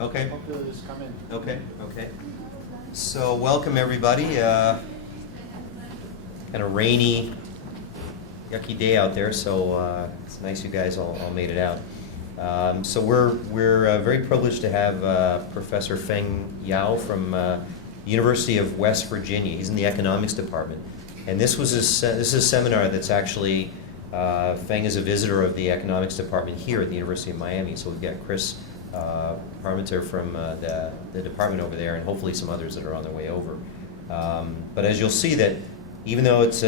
Okay. Hope you'll just come in. Okay. So welcome everybody. Kind of rainy, yucky day out there, so it's nice you guys all made it out. So we're very privileged to have Professor Feng Yao from University of West Virginia. He's in the economics department, and this is a seminar that's actually Feng is a visitor of the economics department here at the University of Miami. So we've got Chris Parmenter from the department over there, and hopefully some others that are on their way over. But as you'll see, that even though it's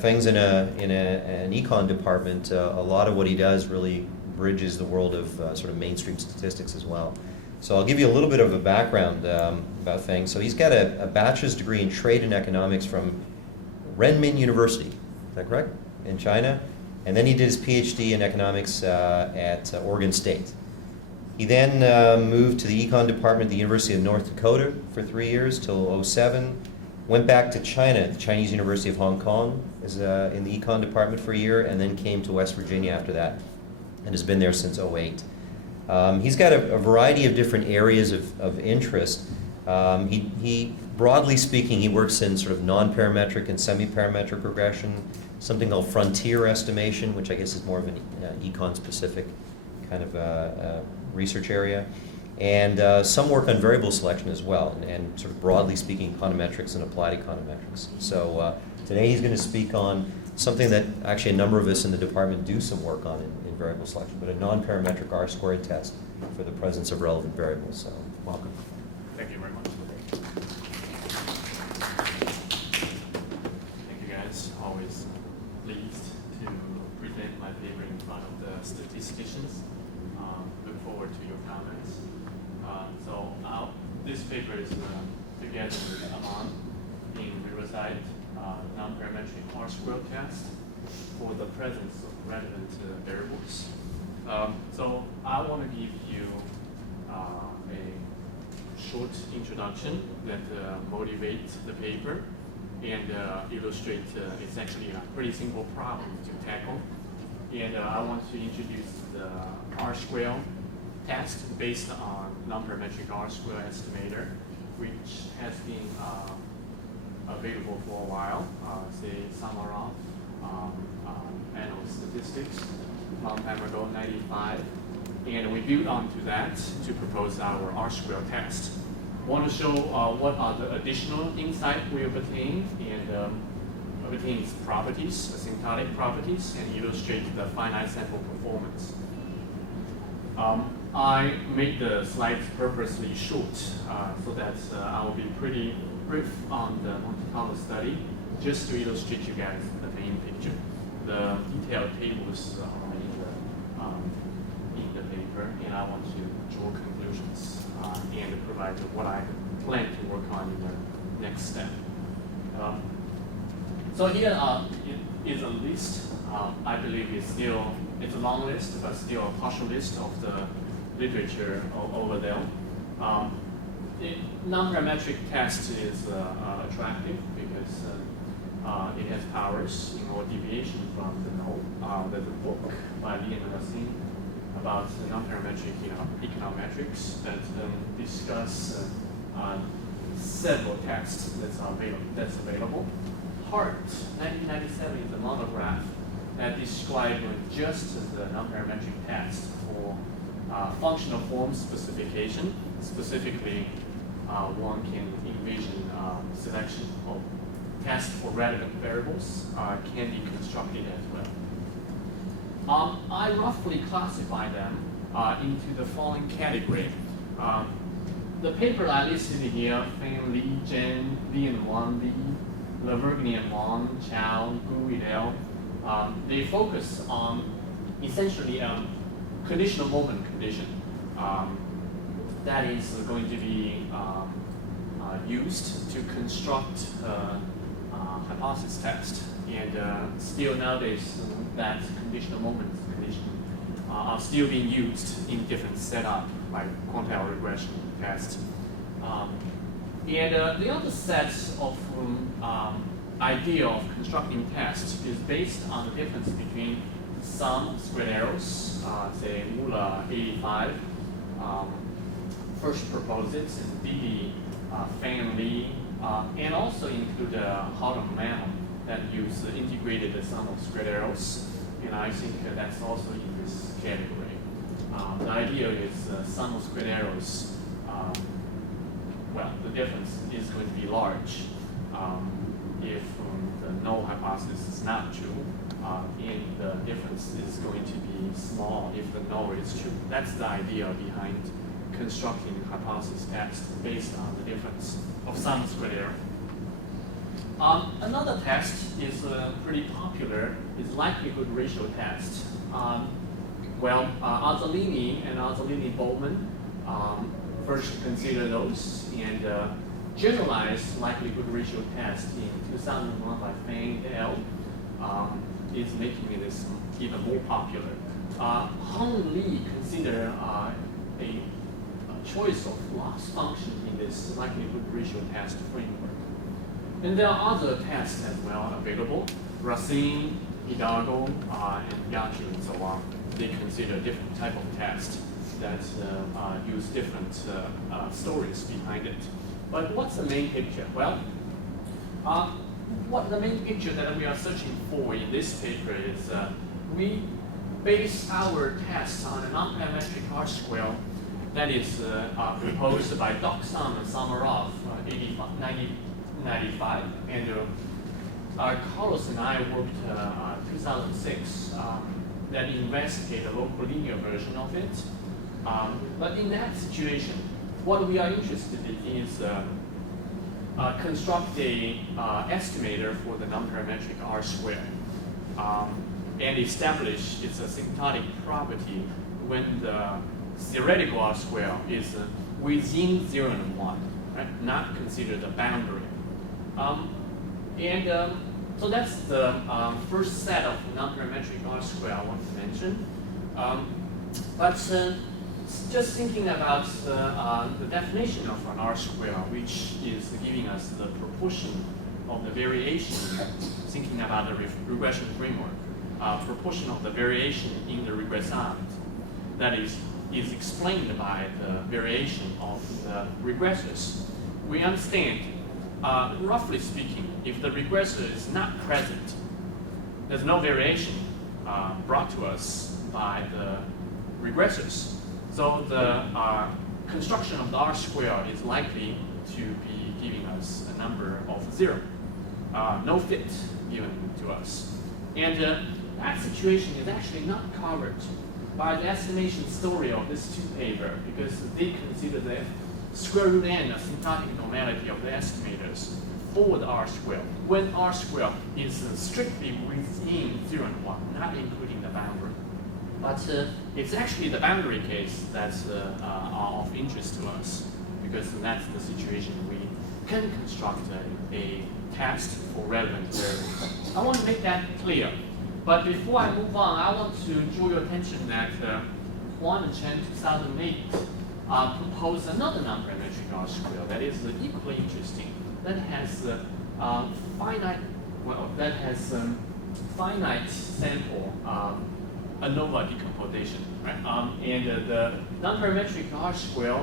Feng's in an econ department, a lot of what he does really bridges the world of sort of mainstream statistics as well. So I'll give you a little bit of a background about Feng. So he's got a bachelor's degree in trade and economics from Renmin University, is that correct? In China. And then he did his Ph.D. in economics at Oregon State. He then moved to the econ department at the University of North Dakota for 3 years till 2007. Went back to China at the Chinese University of Hong Kong as in the econ department for a year, and then came to West Virginia after that, and has been there since 2008. He's got a variety of different areas of interest. He broadly speaking, he works in sort of non-parametric and semi-parametric regression, something called frontier estimation, which I guess is more of an econ-specific kind of research area, and some work on variable selection as well, and sort of broadly speaking, econometrics and applied econometrics. So today he's going to speak on something that actually a number of us in the department do some work on in variable selection, but a non-parametric R-squared test for the presence of relevant variables. So welcome. Thank you very much. Thank you guys. Always pleased to present my paper in front of the statisticians. Look forward to your comments. This paper is together with Aman in Riverside, non-parametric R-squared test for the presence of relevant variables. So I want to give you a short introduction that motivates the paper and illustrate it's actually a pretty simple problem to tackle. And I want to introduce the R-square test based on non-parametric R-square estimator, which has been available for a while, say Samaroff, Annual Statistics, long time ago, 95. And we built onto that to propose our R-square test. Want to show what are the additional insight we obtained and obtain its properties, asymptotic properties, and illustrate the finite sample performance. I made the slides purposely short so that I will be pretty brief on the Monte Carlo study, just to illustrate you guys the main picture. The detailed tables are in the paper, and I want to draw conclusions and provide what I plan to work on in the next step. So here is a list. I believe it's a long list, but still a partial list of the literature over there. Non-parametric test is attractive because it has powers in all deviation from the null. There's a book by Lee and Racine about non-parametric econometrics that discuss several tests that's available. Hart, 1997, is a monograph that describes just the non-parametric test for functional form specification. Specifically, one can envision selection of tests for relevant variables can be constructed as well. I roughly classify them into the following category. The paper I listed here, Feng, Li, Zhen, Li and Wang, Li, Lavergne and Wang, Chao, Gu, et al. They focus on essentially conditional moment condition that is going to be used to construct hypothesis test. And still nowadays, that conditional moment condition are still being used in different setup like quantile regression test. And the other set of idea of constructing tests is based on the difference between some squared errors, say Mula 85, first proposed it, and Didi, Feng Li, and also include Holland Mann that use integrated sum of squared errors, and I think that's also in this category. The idea is sum of squared errors. Well, the difference is going to be large if the null hypothesis is not true, and the difference is going to be small if the null is true. That's the idea behind constructing the hypothesis test based on the difference of sum of squared error. Another test is pretty popular, is likelihood ratio test. Azzolini and Azzolini-Bowman first considered those, and generalized likelihood ratio test in 2001 by Feng Yao is making this even more popular. Hong Li considered a choice of loss function in this likelihood ratio test framework. And there are other tests as well available. Racine, Hidalgo, and Yachi, and so on. They consider different type of tests that use different stories behind it. But what's the main picture? Well, what the main picture that we are searching for in this paper is we base our tests on a nonparametric R-square that is proposed by Doksan and Samarov, 1995, and Carlos and I worked 2006 that investigate the local linear version of it. But in that situation, what we are interested in is construct a estimator for the nonparametric R-square and establish its asymptotic property when the theoretical R-square is within 0 and 1, right? Not considered a boundary. So that's the first set of nonparametric R-square I want to mention. Just thinking about the definition of an R-square, which is giving us the proportion of the variation, thinking about the regression framework, proportion of the variation in the regressand, that is explained by the variation of the regressors. We understand, roughly speaking, if the regressor is not present, there's no variation brought to us by the regressors. So the construction of the R-square is likely to be giving us a number of 0. No fit given to us. And that situation is actually not covered by the estimation story of this two paper, because they consider the square root n asymptotic normality of the estimators for the R-square, when R-square is strictly within 0 and 1, not including the boundary. But it's actually the boundary case that's of interest to us, because that's the situation we can construct a test for relevant variables. I want to make that clear. But before I move on, I want to draw your attention that Huang and Chen 2008 proposed another nonparametric R-square that is equally interesting. That has finite sample ANOVA decomposition, right? And the nonparametric R-square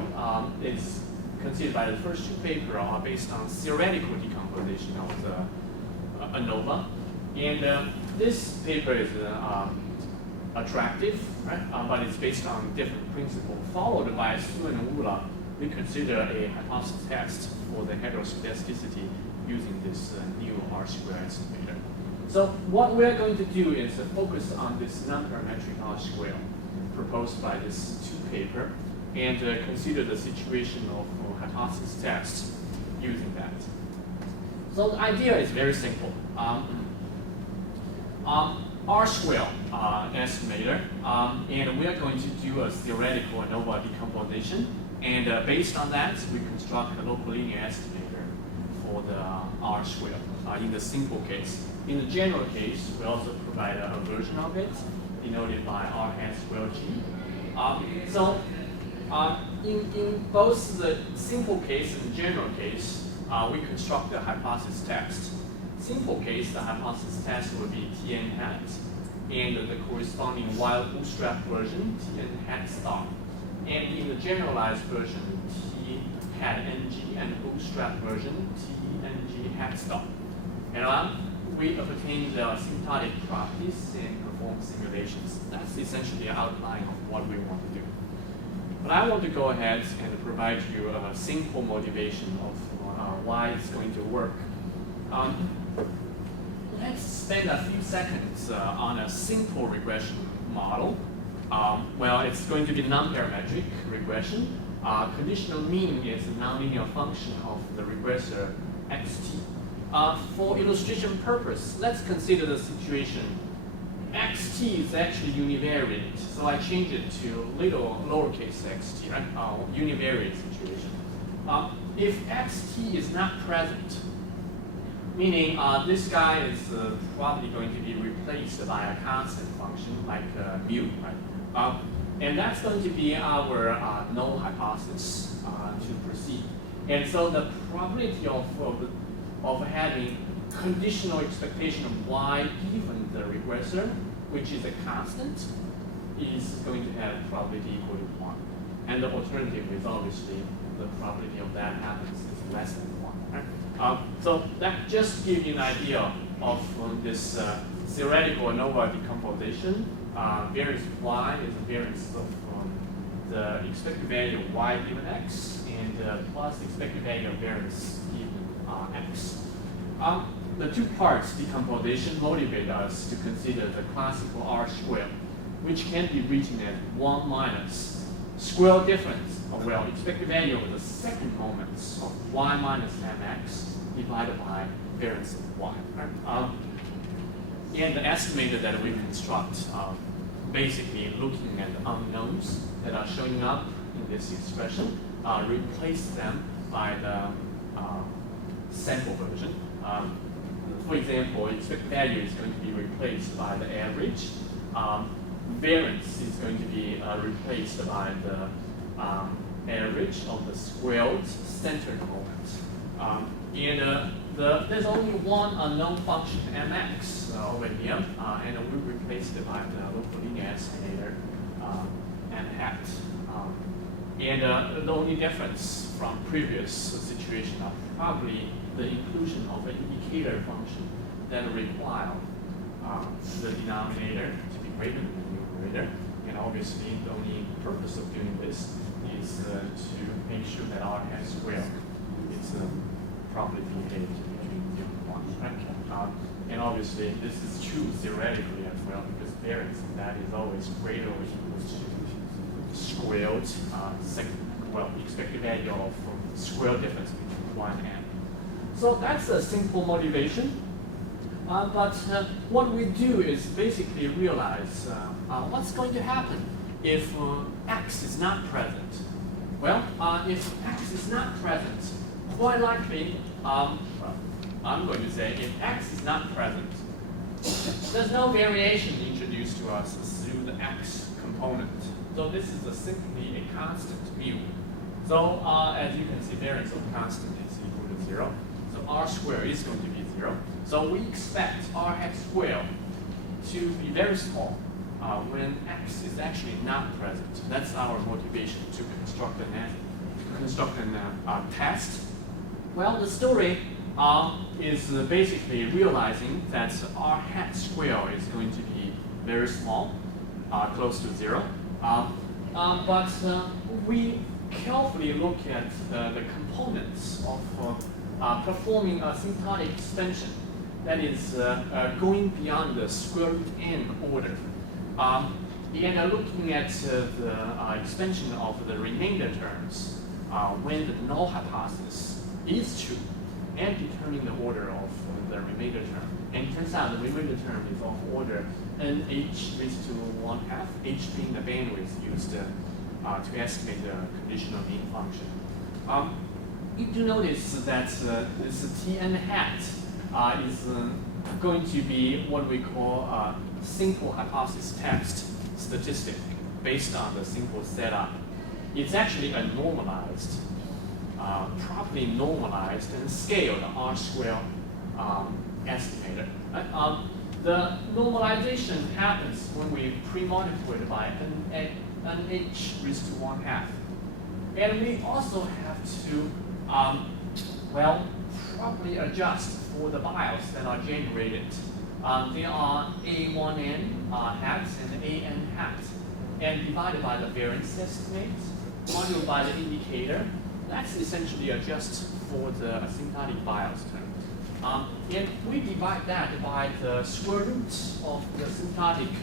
is considered by the first two papers are based on theoretical decomposition of the ANOVA. And this paper is attractive, right? But it's based on different principles, followed by Su and Wula. We consider a hypothesis test for the heteroscedasticity using this new R-square estimator. So what we're going to do is focus on this nonparametric R-square proposed by this two paper, and consider the situation of hypothesis test using that. So the idea is very simple. R-square estimator, and we are going to do a theoretical ANOVA decomposition, and based on that, we construct a local linear estimator for the R-square in the simple case. In the general case, we also provide a version of it, denoted by R hat square G. In both the simple case and the general case, we construct the hypothesis test. Simple case, the hypothesis test would be Tn hat, and the corresponding wild bootstrap version, Tn hat star. And in the generalized version, T hat NG, and Bootstrap version, T NG hat stop. And we obtain the asymptotic properties and perform simulations. That's essentially an outline of what we want to do. But I want to go ahead and provide you a simple motivation of why it's going to work. Let's spend a few seconds on a simple regression model. Well, it's going to be nonparametric regression. Conditional mean is a nonlinear function of the regressor xt. For illustration purpose, let's consider the situation. Xt is actually univariate, so I change it to little lowercase xt, right? Univariate situation. If xt is not present, meaning this guy is probably going to be replaced by a constant function like mu, right? And that's going to be our null hypothesis to proceed. And so the probability of having conditional expectation of y given the regressor, which is a constant, is going to have probability equal to 1. And the alternative is obviously the probability of that happens is less than 1. Right? So that just gives you an idea of this theoretical ANOVA decomposition. Variance y is a variance of the expected value of y given x, and plus the expected value of variance given x. The two parts decomposition motivate us to consider the classical R square, which can be written as 1 minus square difference, well, expected value of the second moments of y minus mx divided by variance of y. Right? And the estimator that we construct, basically looking at the unknowns that are showing up in this expression, replace them by the sample version. For example, expected value is going to be replaced by the average. Variance is going to be replaced by the average of the squared centered moment. There's only one unknown function, mx, over here, and we replaced it by the local linear estimator, m hat. And the only difference from previous situation are probably the inclusion of an indicator function that require the denominator to be greater than the numerator. And obviously, the only purpose of doing this is to make sure that our hat square is properly behaved between 0 and 1. Right? And obviously, this is true theoretically as well, because variance in that is always greater or equal to squared expected value of square difference between 1 and n. So that's a simple motivation. But what we do is basically realize what's going to happen if x is not present. Well, if x is not present, quite likely, I'm going to say if x is not present, there's no variation introduced to us through the x component. So this is simply a constant mu. So as you can see, variance of constant is equal to 0. So r squared is going to be 0. So we expect r hat squared to be very small when x is actually not present. That's our motivation to construct a test. Well, the story is basically realizing that r hat squared is going to be very small, close to 0. But we carefully look at the components of performing a asymptotic extension that is going beyond the square root n order. And looking at the expansion of the remainder terms when the null hypothesis is true, and determining the order of the remainder term. And it turns out the remainder term is of order nh raised to 1/2, h being the bandwidth used to estimate the conditional mean function. You do notice that this Tn hat is going to be what we call a simple hypothesis test statistic based on the simple setup. It's actually a normalized, properly normalized and scaled R square estimator. The normalization happens when we pre-monitor it by an h raised to 1/2. And we also have to, properly adjust for the bias that are generated. There are A1n hat and AN hat, and divided by the variance estimate, modular by the indicator. That's essentially adjust for the asymptotic bias term. And we divide that by the square root of the asymptotic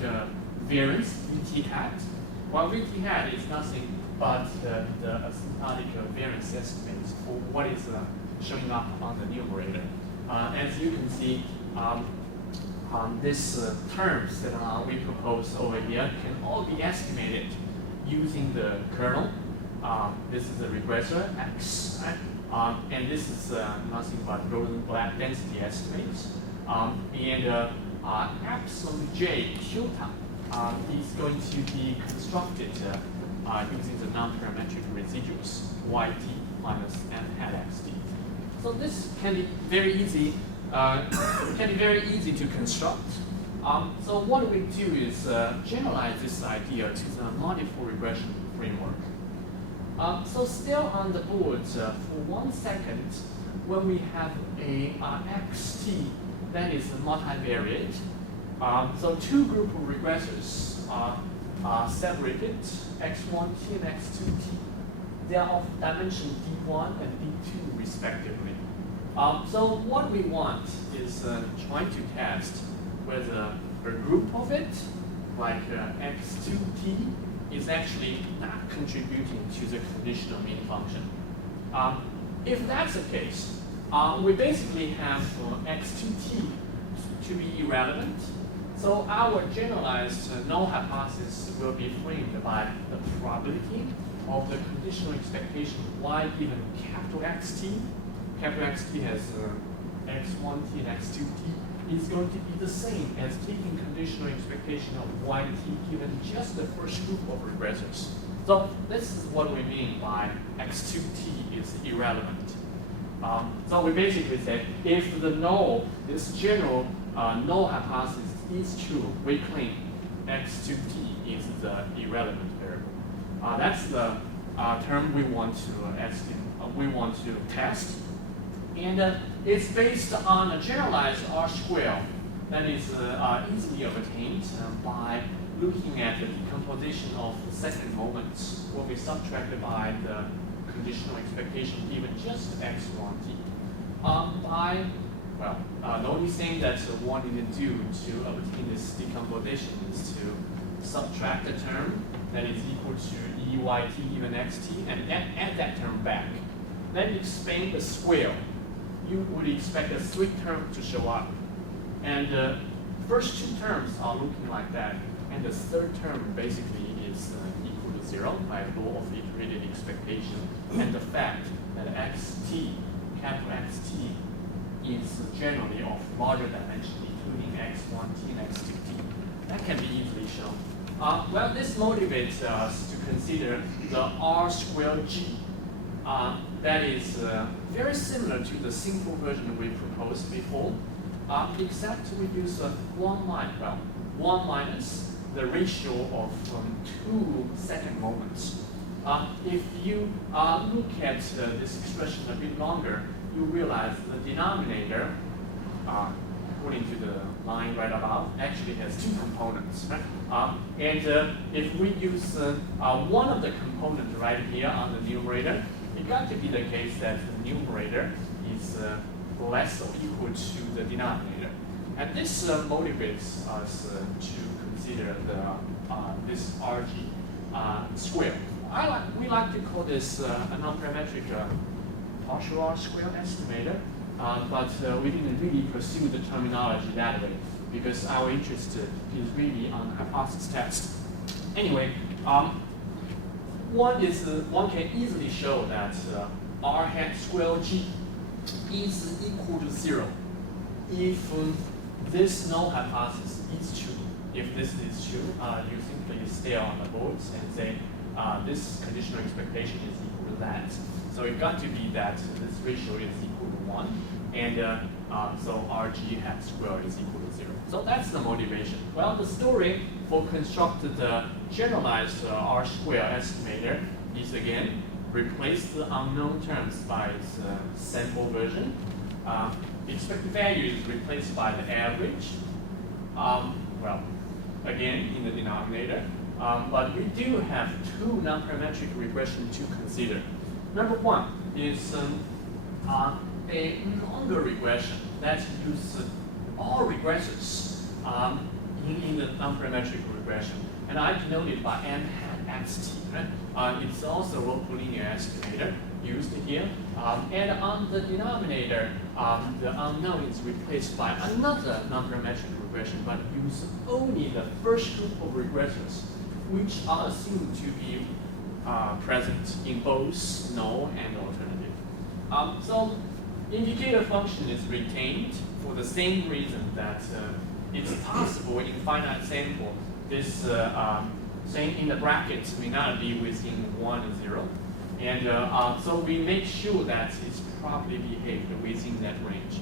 variance, VT hat. Well, VT hat is nothing but the asymptotic variance estimate for what is showing up on the numerator. As you can see, these terms that we propose over here can all be estimated using the kernel. This is the regressor X, right? And this is nothing but Rosenblatt density estimates. And absolute J tilde is going to be constructed using the non-parametric residuals YT minus n hat XT. So this can be very easy. To construct. So what we do is generalize this idea to the multiple regression framework. So still on the board for 1 second, when we have a xt that is multivariate, so two group of regressors are separated, x1t and x2t. They are of dimension d1 and d2 respectively. So what we want is trying to test whether a group of it, like x2t, is actually not contributing to the conditional mean function. If that's the case, we basically have x2t to be irrelevant. So our generalized null hypothesis will be framed by the probability of the conditional expectation y given capital XT. Capital XT has x1t and x2t is going to be the same as taking conditional expectation of yt given just the first group of regressors. So this is what we mean by x2t is irrelevant. So we basically say if the null, this general null hypothesis is true, we claim x2t is the irrelevant variable. That's the term we want to estimate. We want to test. And it's based on a generalized R-square that is easily obtained by looking at the decomposition of the second moments will be subtracted by the conditional expectation given just x1t. The only thing that one need to do to obtain this decomposition is to subtract the term that is equal to EYT given XT and add that term back. Then expand the square. You would expect a third term to show up. And the first two terms are looking like that. And the third term basically is equal to 0 by law of iterated expectation. And the fact that XT, capital XT, is generally of larger dimension, including x1t and x2t. That can be easily shown. This motivates us to consider the R squared G. That is very similar to the simple version we proposed before, except we use 1 minus the ratio of 2 second moments. If you look at this expression a bit longer, you realize the denominator, according to the line right above, actually has 2 components. Right? And if we use one of the components right here on the numerator, it got to be the case that the numerator is less or equal to the denominator. And this motivates us to consider this RG square. We like to call this a non-parametric partial R square estimator, but we didn't really pursue the terminology that way because our interest is really on hypothesis test. Anyway, one can easily show that R hat square G is equal to 0 if this null hypothesis is true. If this is true, you simply stay on the boards and say this conditional expectation is equal to that. So it got to be that this ratio is equal to 1. And So RG hat squared is equal to 0. So that's the motivation. Well, the story for constructing the generalized R square estimator is again replace the unknown terms by its sample version. The expected value is replaced by the average. Well, again in the denominator. But we do have two nonparametric regression to consider. Number one is a longer regression that uses all regressors in the nonparametric regression. And I denoted by m hat xt. Right? It's also a linear estimator used here. And on the denominator, the unknown is replaced by another nonparametric regression, but use only the first group of regressors, which are assumed to be present in both null and alternative. So indicator function is retained for the same reason that it's possible in finite sample this thing in the brackets may not be within 1 and 0. And so we make sure that it's properly behaved within that range.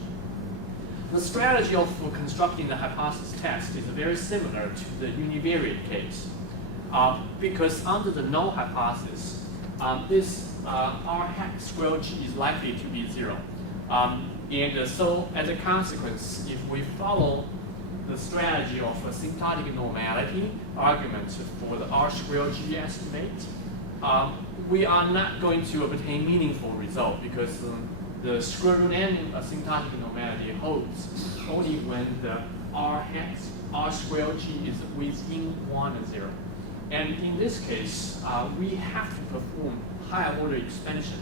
The strategy of constructing the hypothesis test is very similar to the univariate case. Because under the null hypothesis, this R hat square G is likely to be 0. So as a consequence, if we follow the strategy of a symptotic normality argument for the R square G estimate, we are not going to obtain meaningful result because the square root n asymptotic normality holds only when the R square G is within 1 and 0. And in this case, we have to perform higher order expansion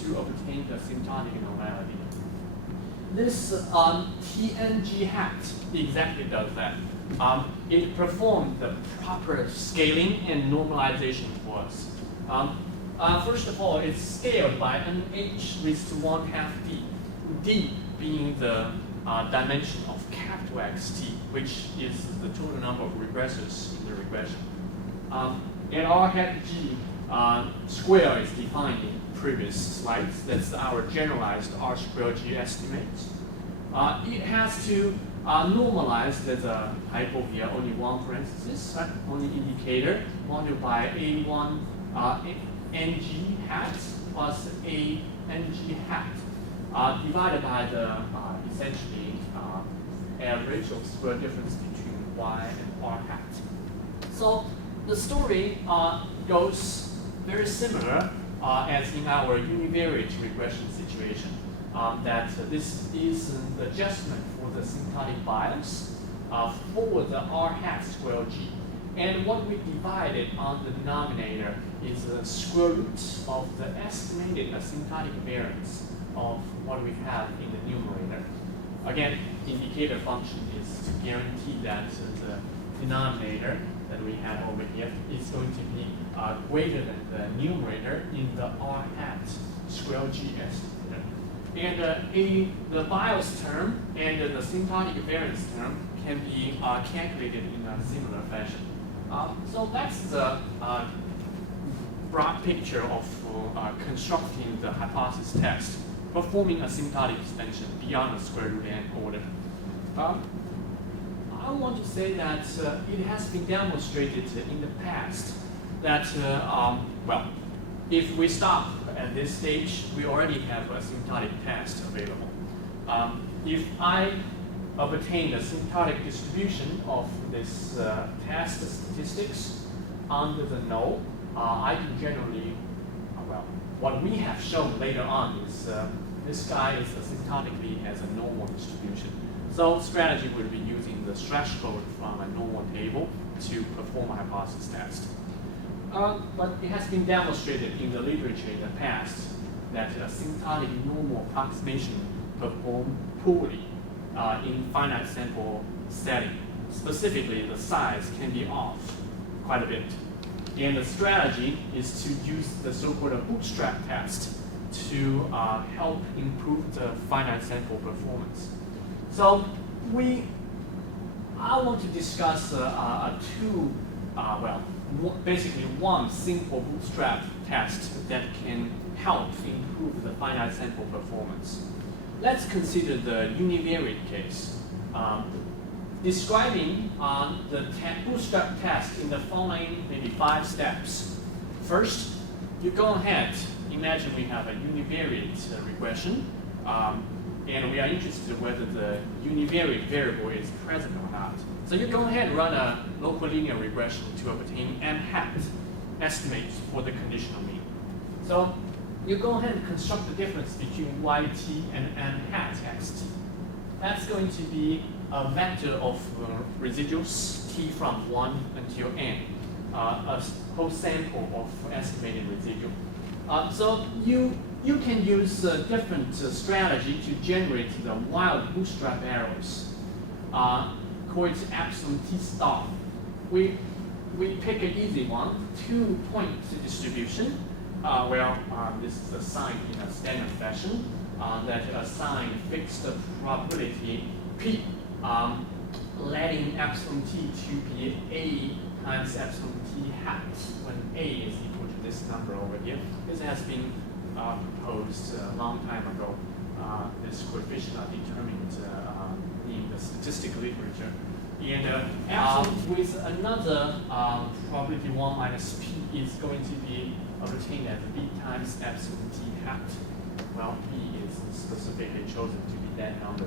to obtain the symptotic normality. This TNG hat exactly does that. It performs the proper scaling and normalization for us. First of all, it's scaled by NH raised to 1/2 D, D being the dimension of capital XT, which is the total number of regressors in the regression. And R hat G square is defined in previous slides. That's our generalized R square G estimate. It has to normalize, there's a typo here, only one parenthesis, right? Only indicator, multiplied by A1 NG hat plus A NG hat, divided by the essentially average of square difference between Y and R hat. So the story goes very similar as in our univariate regression situation, that this is an adjustment for the symptotic bias for the R hat square G. And what we divided on the denominator is the square root of the estimated asymptotic variance of what we have in the numerator. Again, indicator function is to guarantee that the denominator that we have over here is going to be greater than the numerator in the R hat square G estimator. And the bias term and the symptotic variance term can be calculated in a similar fashion. So that's the broad picture of constructing the hypothesis test, performing asymptotic expansion beyond the square root n order. I want to say that it has been demonstrated in the past that, well, if we stop at this stage, we already have a symptotic test available. If I obtain a symptotic distribution of this test statistics under the null, I can generally, well, what we have shown later on is this guy is asymptotically has a normal distribution. So strategy will be using the threshold from a normal table to perform a hypothesis test. But it has been demonstrated in the literature in the past that asymptotic normal approximation perform poorly in finite sample setting. Specifically, the size can be off quite a bit. And the strategy is to use the so-called Bootstrap Test to help improve the finite sample performance. So I want to discuss basically one simple bootstrap test that can help improve the finite sample performance. let's consider the univariate case. Describing the bootstrap test in the following maybe 5 steps. First, you go ahead, imagine we have a univariate regression, and we are interested whether the univariate variable is present or not. So you go ahead and run a local linear regression to obtain m hat estimates for the conditional mean. So you go ahead and construct the difference between yt and m hat xt. That's going to be a vector of residuals t from 1 until n, a whole sample of estimated residual. So you can use a different strategy to generate the wild bootstrap errors. Call it epsilon t star. We pick an easy one, 2-point distribution. This is assigned in a standard fashion that assign fixed probability p, letting epsilon t to be a times epsilon t hat when a is equal to this number over here. This has been proposed a long time ago. This coefficient are determined in the statistical literature. And with another probability 1 minus p is going to be obtained as b times epsilon t hat. Well, p is specifically chosen to be that number.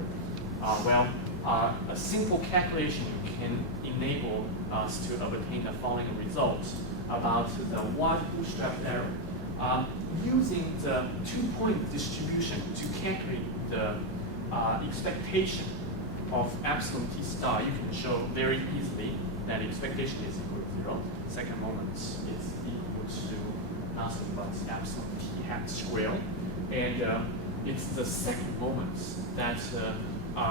A simple calculation can enable us to obtain the following results about the wild bootstrap error. Using the 2-point distribution to calculate the expectation of epsilon t star, you can show very easily that expectation is equal to 0. Second moment is equal to nothing but epsilon t hat squared. And it's the second moment that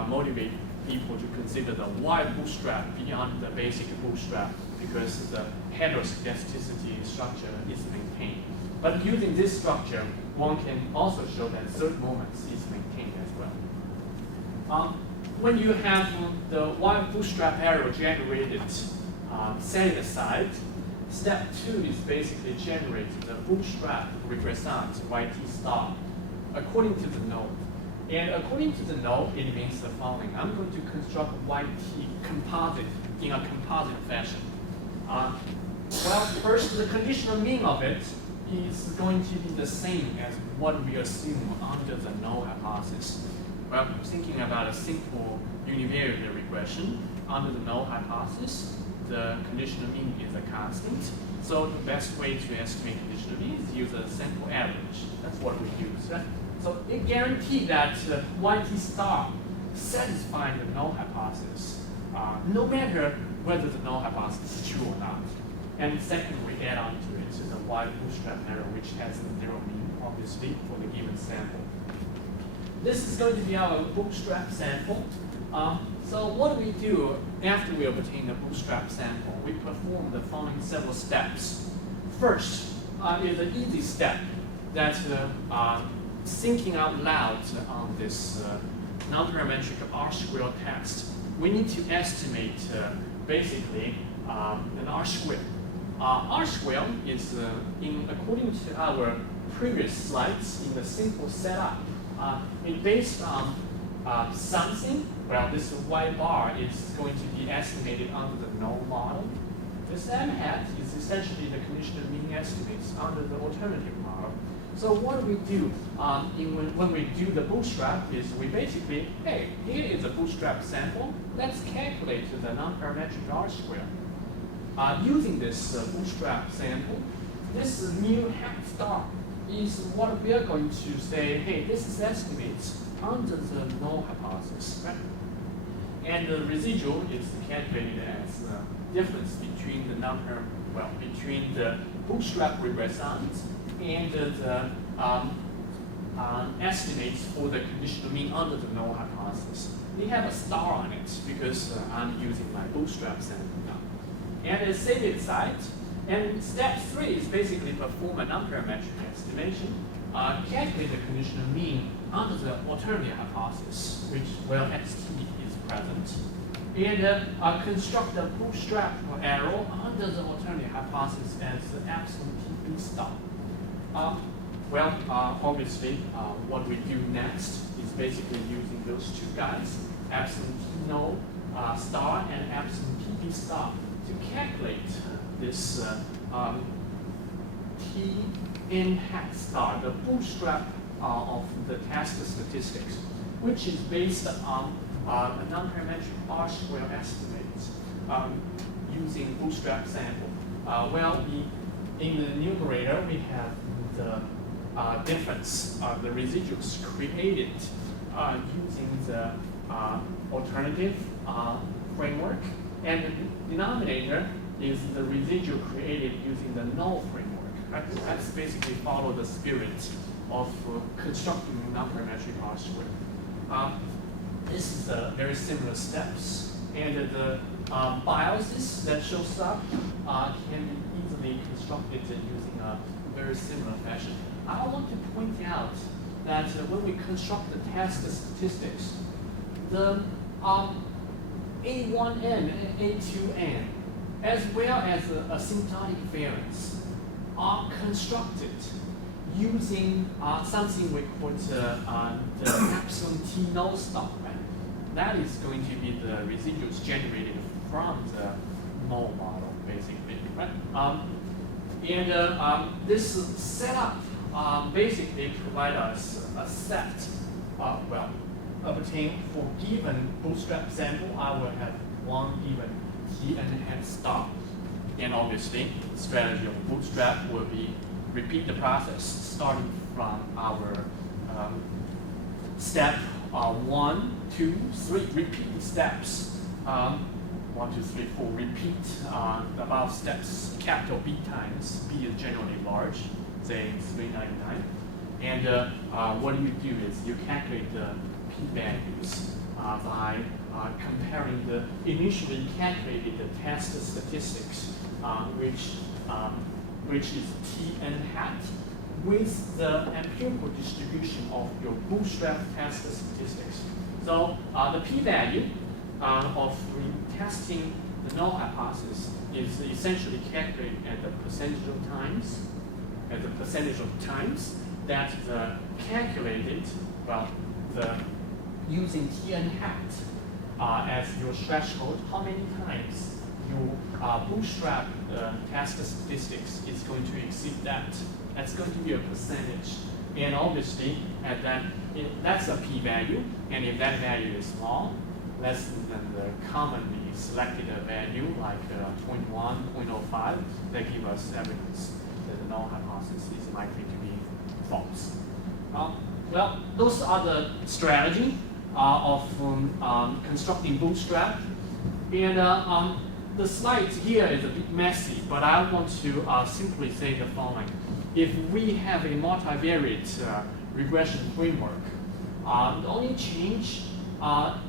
motivate people to consider the wild bootstrap beyond the basic bootstrap, because the heteroscedasticity structure is maintained. But using this structure, one can also show that third moment is maintained as well. When you have the wild bootstrap error generated, set it aside. Step 2 is basically generate the bootstrap regressant yt star according to the node. And according to the node, it means the following. I'm going to construct yt composite in a composite fashion. First, the conditional mean of it is going to be the same as what we assume under the null hypothesis. Well, thinking about a simple univariate regression under the null hypothesis, the conditional mean is a constant. So the best way to estimate conditional mean is use a sample average. That's what we use. Right? So it guarantees that yt star satisfies the null hypothesis, no matter whether the null hypothesis is true or not. And second, we add on to it the wild bootstrap error, which has a 0 mean, obviously, for the given sample. This is going to be our bootstrap sample. So what do we do after we obtain the bootstrap sample? We perform the following several steps. First is an easy step that thinking out loud on this nonparametric R-square test. We need to estimate basically an R-square. R-square is, according to our previous slides in the simple setup, it's based on something. Well, this y bar is going to be estimated under the null model. This m hat is essentially the conditional mean estimates under the alternative model. So what we do when we do the bootstrap is we basically, hey, here is a bootstrap sample. Let's calculate the nonparametric R-square. Using this bootstrap sample, this mu hat star is what we are going to say, hey, this is estimates under the null hypothesis, right? And the residual is calculated as the difference between the between the bootstrap regressant and the estimates for the conditional mean under the null hypothesis. We have a star on it because I'm using my bootstrap sample now. And save it aside. And step 3 is basically perform a nonparametric estimation, calculate the conditional mean under the alternative hypothesis, which, well, xt is present, and construct a bootstrap error under the alternative hypothesis as the epsilon t b star. Well, obviously, what we do next is basically using those two guys, epsilon T null star and epsilon PP star, to calculate this T n hat star, the bootstrap of the test statistics, which is based on a nonparametric R-square estimate using bootstrap sample. Well, in the numerator, we have the difference, the residuals created using the alternative framework, and the denominator is the residual created using the null framework. That's basically follow the spirit of constructing nonparametric R-square. This is very similar steps, and the biases that shows up can be easily constructed using a very similar fashion. I want to point out that when we construct the test statistics, the A1n and A2n, as well as the asymptotic variance, are constructed using something we call the epsilon T null star. Right? That is going to be the residuals generated from the null model, basically. Right? This setup basically provides us a set, obtained for given bootstrap sample. I will have one given T n hat star. And obviously, the strategy of bootstrap will be repeat the process starting from our step 1, 2, 3, repeat the steps. 1, 2, 3, 4, repeat the above steps capital B times. B is generally large, say 399. And what you do is you calculate the p-values by comparing the initially calculated test statistics, which is T n hat, with the empirical distribution of your bootstrap test statistics. So the p-value of testing the null hypothesis is essentially calculated at the percentage of times, that the calculated, using T n hat as your threshold, how many times your bootstrap test statistics is going to exceed that. That's going to be a percentage. And obviously, that's a p-value, and if that value is small, less than the commonly selected value, like 0.1, 0.05, that gives us evidence that the null hypothesis is likely to be false. Well, those are the strategy of constructing bootstrap. And the slide here is a bit messy, but I want to simply say the following. If we have a multivariate regression framework, the only change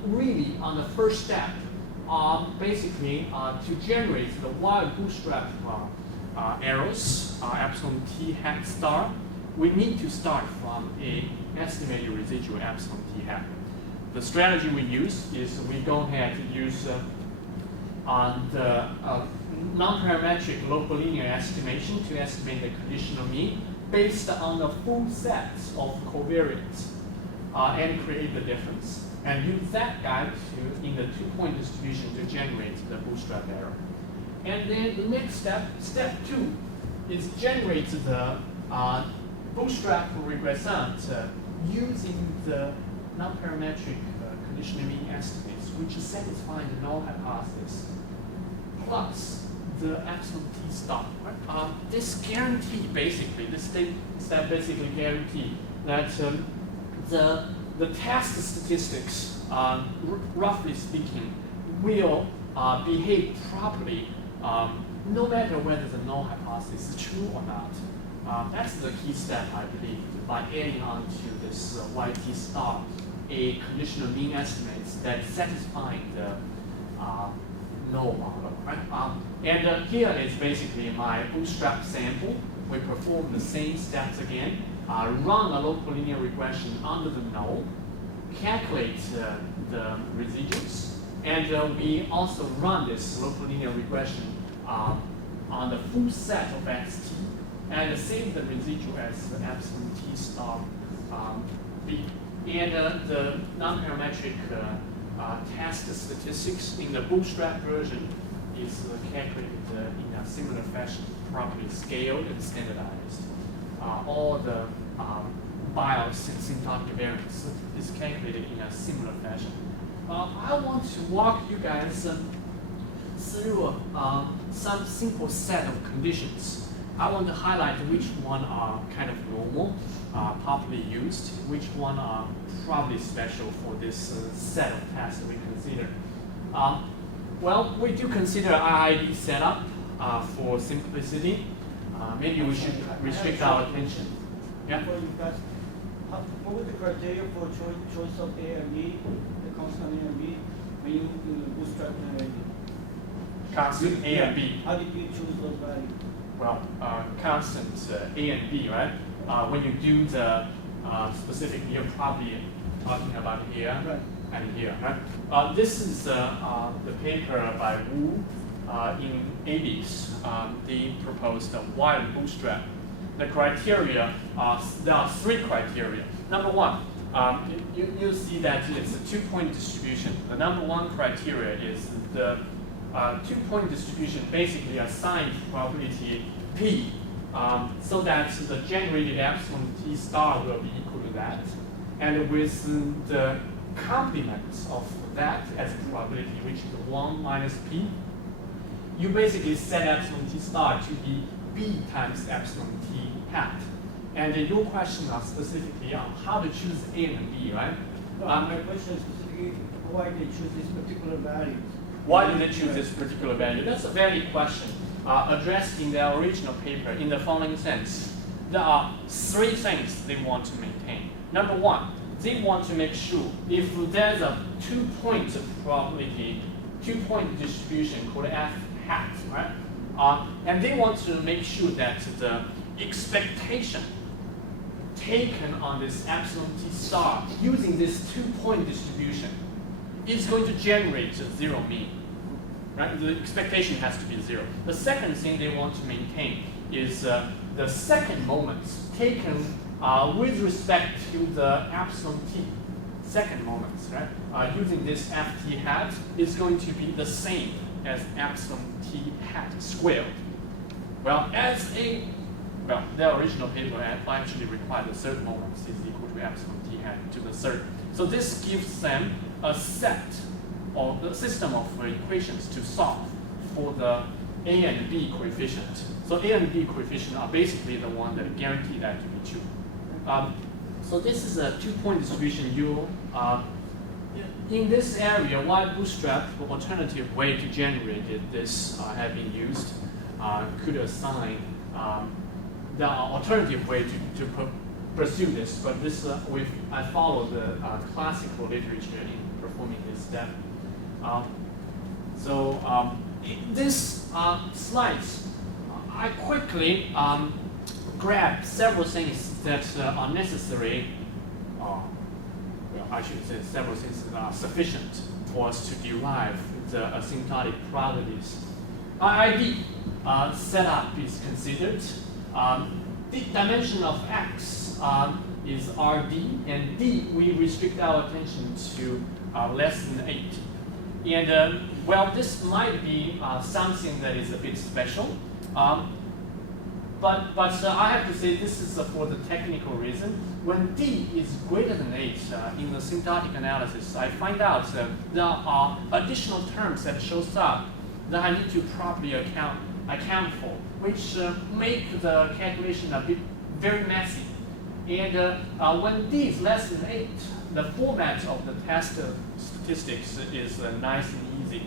really on the first step, basically to generate the wild bootstrap arrows, epsilon T hat star, we need to start from a estimated residual epsilon T hat. The strategy we use is we go ahead to use the nonparametric local linear estimation to estimate the conditional mean based on the full set of covariates and create the difference. And use that guide in the two-point distribution to generate the bootstrap error. And then the next step, step 2, is generate the bootstrap regression using the nonparametric conditional mean estimates, which satisfy the null hypothesis, plus the epsilon T star. Right? This guarantee basically, this step basically guarantee that the test statistics, roughly speaking, will behave properly no matter whether the null hypothesis is true or not. That's the key step, I believe, by adding on to this YT star a conditional mean estimates that satisfy the null model. Right? And here is basically my bootstrap sample. We perform the same steps again, run a local linear regression under the null, calculate the residuals, and we also run this local linear regression on the full set of xt and save the residual as epsilon t star b. And the non-parametric test statistics in the Bootstrap version is calculated in a similar fashion, properly scaled and standardized. All the bias and symptotic variance is calculated in a similar fashion. I want to walk you guys through some simple set of conditions. I want to highlight which one are kind of normal, popularly used, which one are probably special for this set of tests we consider. Well, we do consider IID setup for simplicity. Maybe we should restrict our attention. Yeah? What was the criteria for choice of A and B, the constant A and B, when you bootstrap and Constant A and B. How did you choose those values? Well, constant A and B, right? When you do the specific, you're probably talking about here Right. and here, right? This is the paper by Wu in 80s. They proposed a wide bootstrap. The criteria, there are three criteria. Number one, you see that it's a two-point distribution. The number one criteria is the two-point distribution basically assigned probability P, so that the generated epsilon T star will be equal to that. And with the complement of that as a probability, which is 1 minus P, you basically set epsilon T star to be B times epsilon T hat. And your question is specifically on how to choose A and B, right? My question is specifically why they choose these particular values. Why do they choose this particular value? That's a valid question addressed in their original paper in the following sense. There are three things they want to maintain. Number one, they want to make sure if there's a two-point probability, two-point distribution called F hat, right? And they want to make sure that the expectation taken on this epsilon T star using this two-point distribution is going to generate a zero mean. Right? The expectation has to be zero. The second thing they want to maintain is the second moments taken with respect to the epsilon t. Second moments, right? Using this ft hat is going to be the same as epsilon t hat squared. Well, their original paper actually required the third moments is equal to epsilon t hat to the third. So this gives them a set or the system of equations to solve for the A and B coefficient. So A and B coefficient are basically the one that guarantee that to be true. So this is a two-point distribution. In this area, why Bootstrap, the alternative way to generate this have been used, could assign the alternative way to pursue this, but this I follow the classical literature in performing this step. This slides, I quickly grab several things that are necessary. I should say several things that are sufficient for us to derive the asymptotic probabilities. IID setup is considered. The dimension of X is RD, and D we restrict our attention to less than 8. And well, this might be something that is a bit special, but I have to say this is for the technical reason. When D is greater than 8 in the symptotic analysis, I find out there are additional terms that shows up that I need to properly account for, which make the calculation a bit very messy. And when D is less than 8, the format of the test statistics is nice and easy.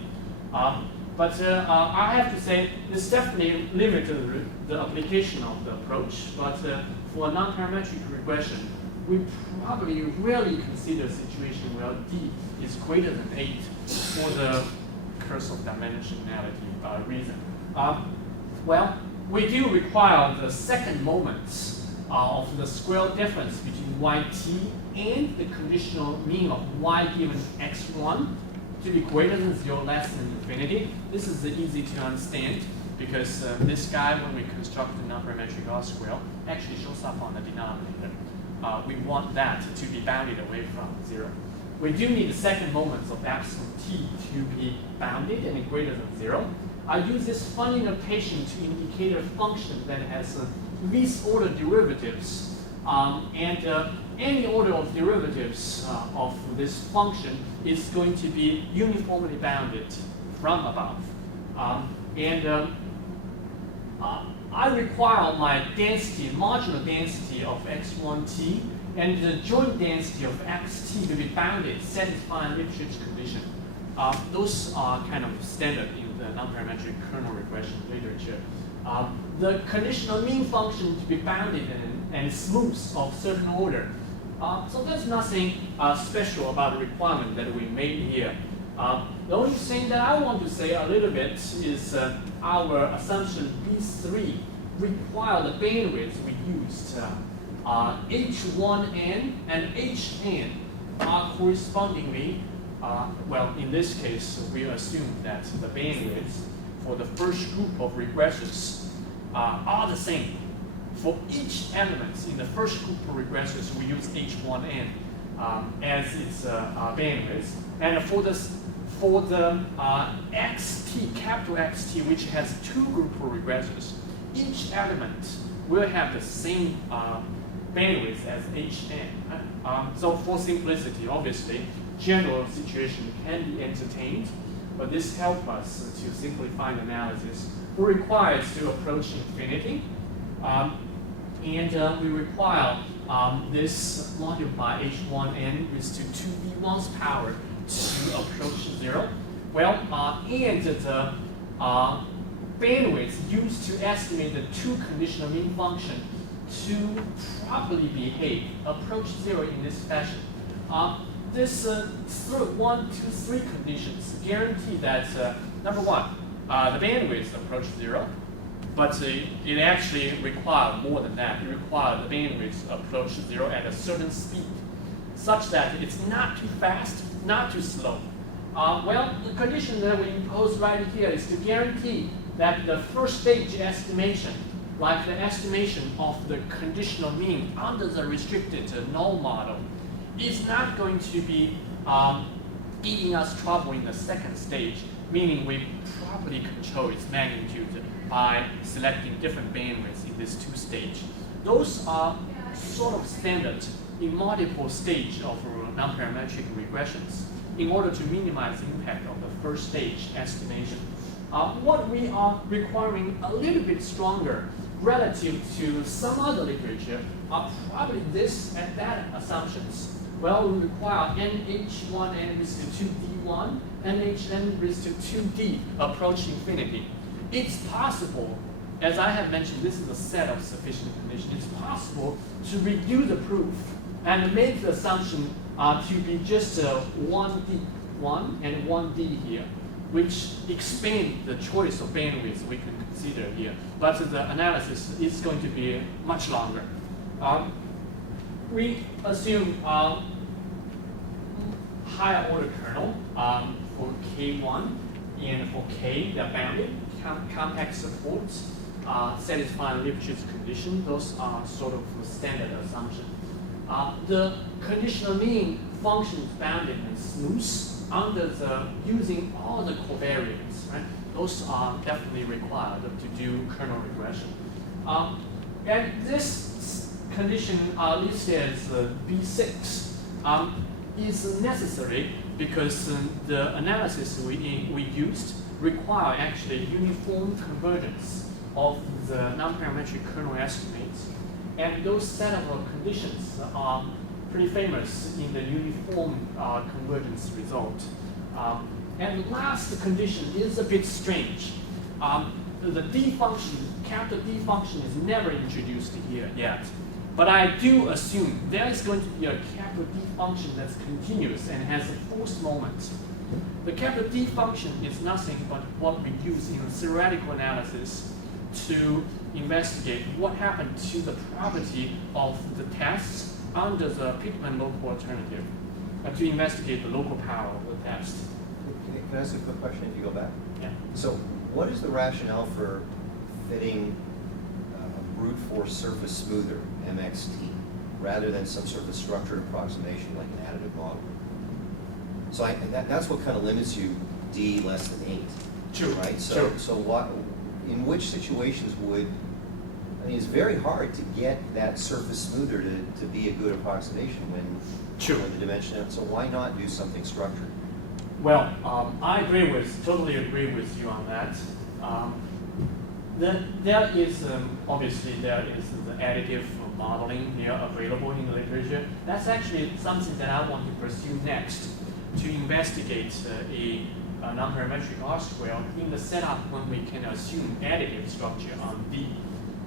But I have to say this definitely limited the application of the approach. But for non-parametric regression, we probably rarely consider a situation where D is greater than 8 for the curse of dimensionality reason. Well, we do require the second moments of the square difference between yt and the conditional mean of y given x1 to be greater than 0, less than infinity. This is easy to understand. because this guy, when we construct the nonparametric R-square, actually shows up on the denominator. We want that to be bounded away from 0. We do need the second moments of absolute t to be bounded and greater than 0. I use this funny notation to indicate a function that has least order derivatives. Any order of derivatives of this function is going to be uniformly bounded from above. I require my density, marginal density of x1t, and the joint density of xt to be bounded, satisfying Lipschitz condition. Those are kind of standard in the nonparametric kernel regression literature. The conditional mean function to be bounded and smooth of certain order. So there's nothing special about the requirement that we made here. The only thing that I want to say a little bit is our assumption B3 require the bandwidth we used. H1n and Hn are correspondingly, well, in this case, we assume that the bandwidth for the first group of regressors are the same. For each element in the first group of regressors, we use H1n as its bandwidth. And for the xt, capital XT, which has two group of regressors, each element will have the same bandwidth as Hn. So for simplicity, obviously, general situation can be entertained, but this helps us to simplify the analysis. We're required to approach infinity, and we require this multiplied by H1n raised to 2v1's power to approach 0. Well, and the bandwidth used to estimate the two conditional mean function to properly behave, approach 0 in this fashion. This 1, 2, 3 conditions guarantee that, number one, the bandwidth approach 0, but it actually requires more than that. It requires the bandwidth approach 0 at a certain speed, such that it's not too fast, not too slow. Well, the condition that we impose right here is to guarantee that the first stage estimation, like the estimation of the conditional mean under the restricted null model, is not going to be giving us trouble in the second stage, meaning we properly control its magnitude by selecting different bandwidths in this two stage. Those are sort of standard in multiple stages of nonparametric regressions in order to minimize the impact of the first stage estimation. What we are requiring a little bit stronger relative to some other literature are probably this and that assumptions. Well, we require nh1n raised to 2d1, nhn raised to 2d approach infinity. It's possible, as I have mentioned, this is a set of sufficient conditions. It's possible to redo the proof and make the assumption to be just 1d1 and 1d here, which expand the choice of bandwidth we can consider here. But the analysis is going to be much longer. We assume higher order kernel for K1 and for K, they're bounded, compact supports, satisfying Lipschitz condition. Those are sort of standard assumptions. The conditional mean function is bounded and smooth under the using all the covariates, right? Those are definitely required to do kernel regression. And this condition listed as B6 is necessary because the analysis we used require actually uniform convergence of the nonparametric kernel estimates. And those set of conditions are pretty famous in the uniform convergence result. And the last condition is a bit strange. The D function, capital D function, is never introduced here yet. But I do assume there is going to be a capital D function that's continuous and has a forced moment. The capital D function is nothing but what we use in theoretical analysis to investigate what happened to the property of the tests under the Pitman local alternative, to investigate the local power of the test. Can I ask a quick question if you go back? Yeah. So what is the rationale for fitting a brute force surface smoother, MXT, rather than some sort of a structured approximation like an additive model? So that's what kind of limits you D less than 8. True. Right? So, True. so what, in which situations would, I mean, it's very hard to get that surface smoother to be a good approximation when, True. when the dimension, so why not do something structured? Well, I totally agree with you on that. There is, obviously, there is the additive modeling here available in the literature. That's actually something that I want to pursue next, to investigate a nonparametric R-square in the setup when we can assume additive structure on D.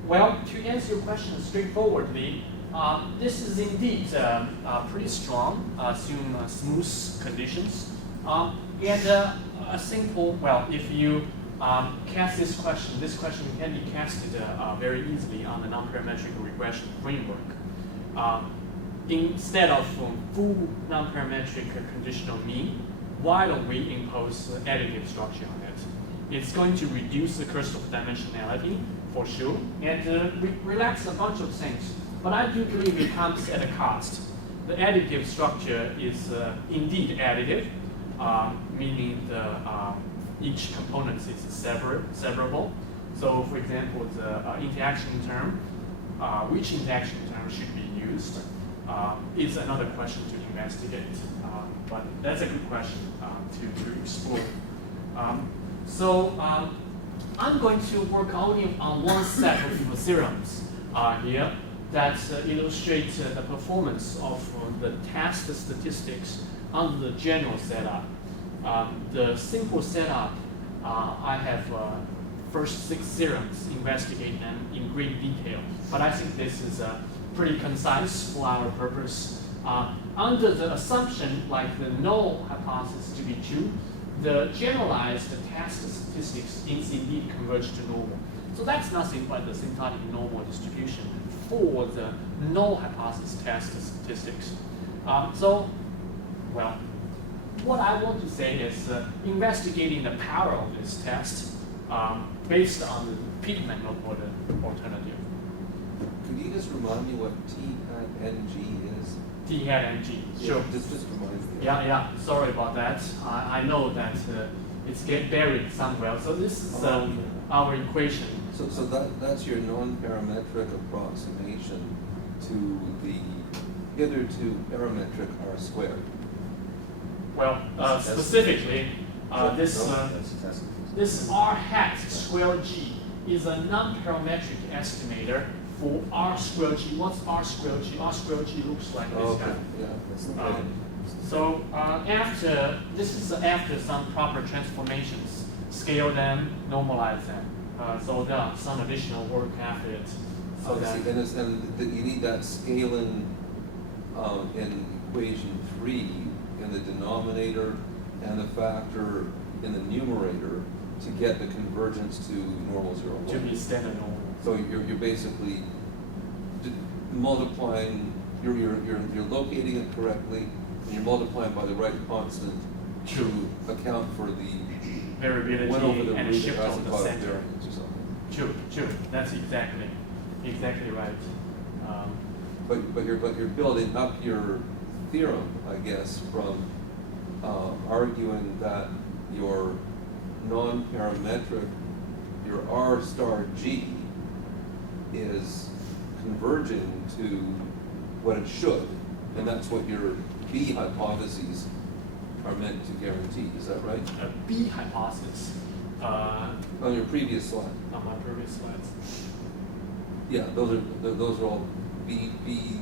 Well, to answer your question straightforwardly, this is indeed pretty strong, assume smooth conditions. And a simple, well, if you cast this question can be casted very easily on the nonparametric regression framework. Instead of full nonparametric conditional mean, why don't we impose additive structure on it? It's going to reduce the curse of dimensionality, for sure, and relax a bunch of things. But I do believe it comes at a cost. The additive structure is indeed additive, meaning each component is severable. So, for example, the interaction term, which interaction term should be used, is another question to investigate. But that's a good question to explore. So I'm going to work only on one set of theorems here that illustrate the performance of the test statistics under the general setup. The simple setup, I have first 6 theorems, investigate them in great detail. But I think this is pretty concise for our purpose. Under the assumption, like the null hypothesis to be true, the generalized test statistics is indeed converge to normal. So that's nothing but the symptotic normal distribution for the null hypothesis test statistics. Well, what I want to say is investigating the power of this test based on the Peterman alternative. Could you just remind me what T hat NG is? T hat NG, sure. Yeah, just remind me. Yeah, sorry about that. I know that it's get buried somewhere. So this is our equation. So that's your non-parametric approximation to the hitherto parametric R squared. Well, specifically, this R hat square G is a non-parametric estimator for R square G. What's R square G? R square G looks like this guy. Yeah, that's the So this is after some proper transformations, scale them, normalize them. So there are some additional work after it. So you need that scaling in equation 3 in the denominator and the factor in the numerator to get the convergence to normal 0, 1. To be standard normal. So you're basically multiplying, you're locating it correctly, and you're multiplying by the right constant to account for the variability and shift of the asymptotic center. variance or something. True. That's exactly right. But you're building up your theorem, I guess, from arguing that your non-parametric, your R star G, is converging to what it should, and that's what your B hypotheses are meant to guarantee. Is that right? A B hypothesis. On your previous slide. On my previous slides. Yeah, those are all B0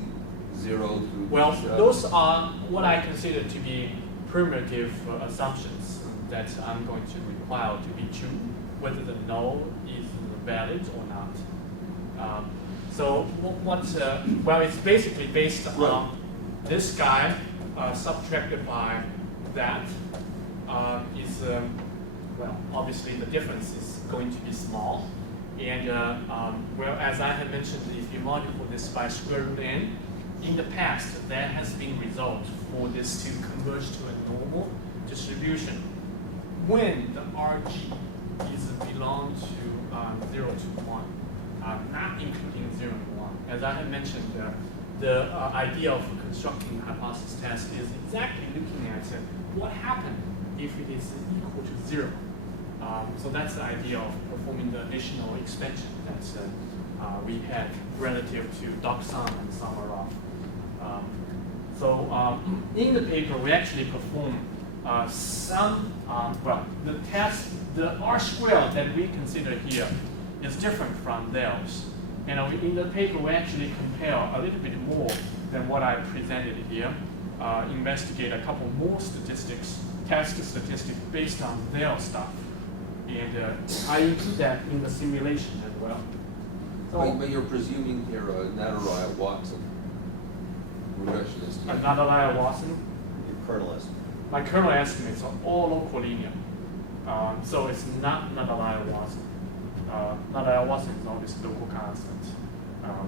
through. Well, B7. those are what I consider to be primitive assumptions that I'm going to require to be true, whether the null is valid or not. Well, it's basically based on this guy subtracted by that. Well, obviously the difference is going to be small. And well, as I had mentioned, if you multiply this by square root n, in the past there has been result for this to converge to a normal distribution when the RG is belong to 0 to 1, not including 0 and 1. As I had mentioned, the idea of constructing a hypothesis test is exactly looking at what happened if it is equal to 0. So that's the idea of performing the additional expansion that we had relative to doc sum and summer off. So in the paper, we actually perform some, the test, the R-square that we consider here is different from theirs. And in the paper, we actually compare a little bit more than what I presented here, investigate a couple more statistics, test statistics based on their stuff. And I include that in the simulation as well. So, but you're presuming here a Nadaraya-Watson regression estimate. Nadaraya Watson, Your kernel estimate. my kernel estimates are all local linear. So it's not Nadaraya Watson. Nadaraya Watson is obviously local constant.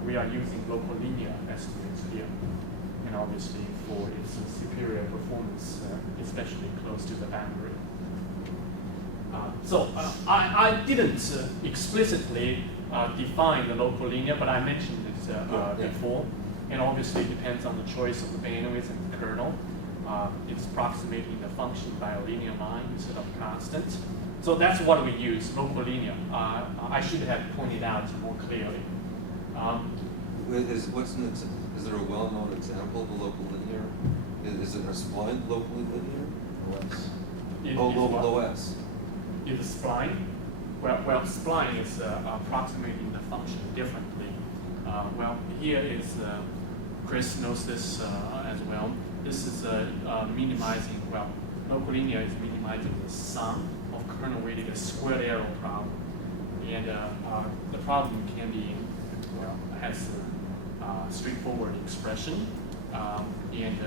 We are using local linear estimates here. And obviously for its superior performance, especially close to the boundary. So I didn't explicitly define the local linear, but I mentioned it before. And obviously it depends on the choice of the bandwidth and the kernel. It's approximating the function by a linear line instead of constant. So that's what we use, local linear. I should have pointed out more clearly. Is there a well-known example of a local linear? Is it a spline locally linear? Low S. Is spline? Well, spline is approximating the function differently. Here is Chris knows this as well. This is minimizing. Local linear is minimizing the sum of kernel-weighted squared arrow problem, and the problem can be has a straightforward expression, and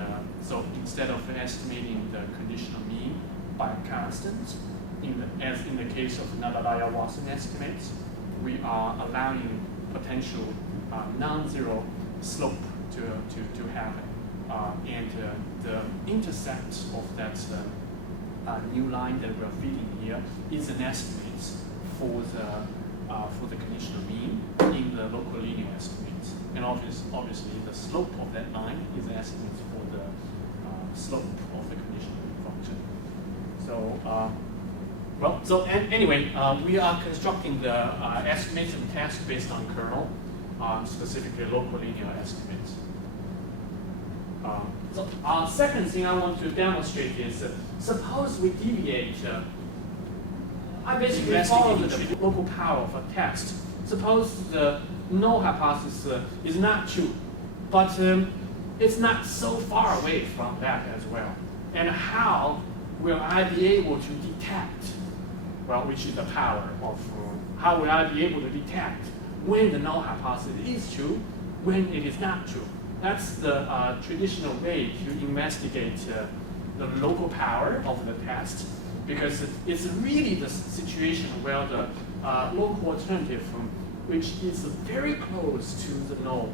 so instead of estimating the conditional mean by a constant, as in the case of Nadaraya-Watson estimates, we are allowing potential non-zero slope to happen, and the intercept of that new line that we're feeding here is an estimate for the conditional mean in the local linear estimates, and obviously the slope of that line is an estimate for the slope of the conditional mean function. So anyway, we are constructing the estimates and tests based on kernel, specifically local linear estimates. So second thing I want to demonstrate is, suppose we deviate, I basically follow the local power of a test. Suppose the null hypothesis is not true, but it's not so far away from that as well. And how will I be able to detect, which is the power of, how will I be able to detect when the null hypothesis is true, when it is not true? That's the traditional way to investigate the local power of the test, because it's really the situation where the local alternative, which is very close to the null,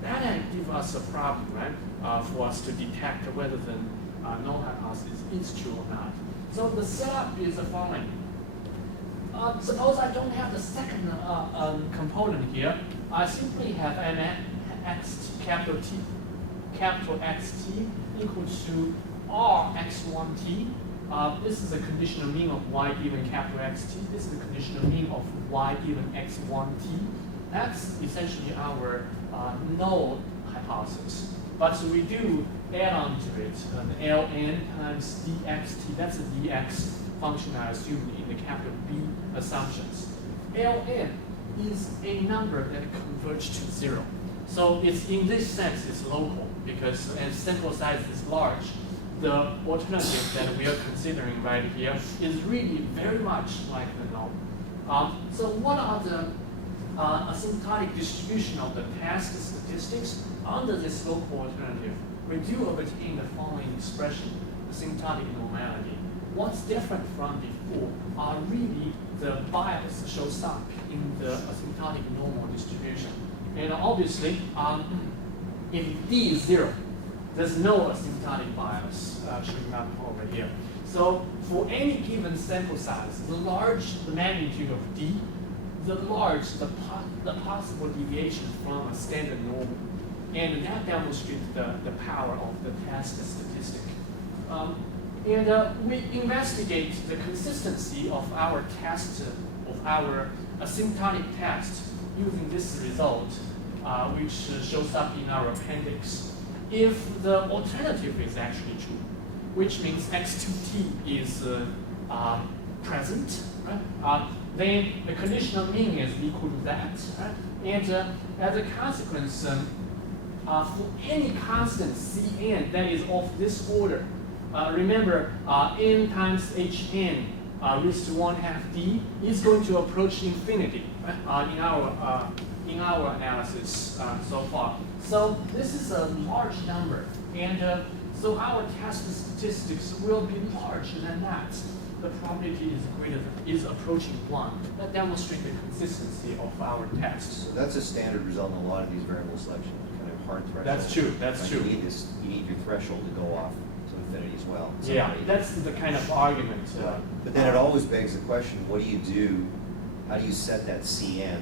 that gives us a problem, right, for us to detect whether the null hypothesis is true or not. So the setup is the following. Suppose I don't have the second component here. I simply have an capital XT equal to Rx1t. This is the conditional mean of y given capital XT. This is the conditional mean of y given x1t. That's essentially our null hypothesis. But we do add on to it an ln times dxt. That's the dx function I assumed in the capital B assumptions. ln is a number that converges to 0. So it's, in this sense, it's local, because as sample size is large, the alternative that we are considering right here is really very much like the null. So what are the asymptotic distribution of the test statistics under this local alternative? We do obtain the following expression, asymptotic normality. What's different from before are really the bias shows up in the asymptotic normal distribution. And obviously, if D is 0, there's no asymptotic bias showing up over here. So for any given sample size, the large the magnitude of D, the large the possible deviation from a standard normal. And that demonstrates the power of the test statistic. We investigate the consistency of our test, of our asymptotic test using this result, which shows up in our appendix. If the alternative is actually true, which means x2t is present, right? Then the conditional mean is equal to that, right? And as a consequence, for any constant Cn that is of this order, remember n times Hn raised to 1/2 d is going to approach infinity, right? In our analysis so far. So this is a large number, and so our test statistics will be larger than that. The probability is approaching 1. That demonstrates the consistency of our test. So that's a standard result in a lot of these variable selection kind of hard thresholds. That's true. That's true. You need your threshold to go off to infinity as well. Yeah, that's the kind of argument. But then it always begs the question: what do you do? How do you set that Cn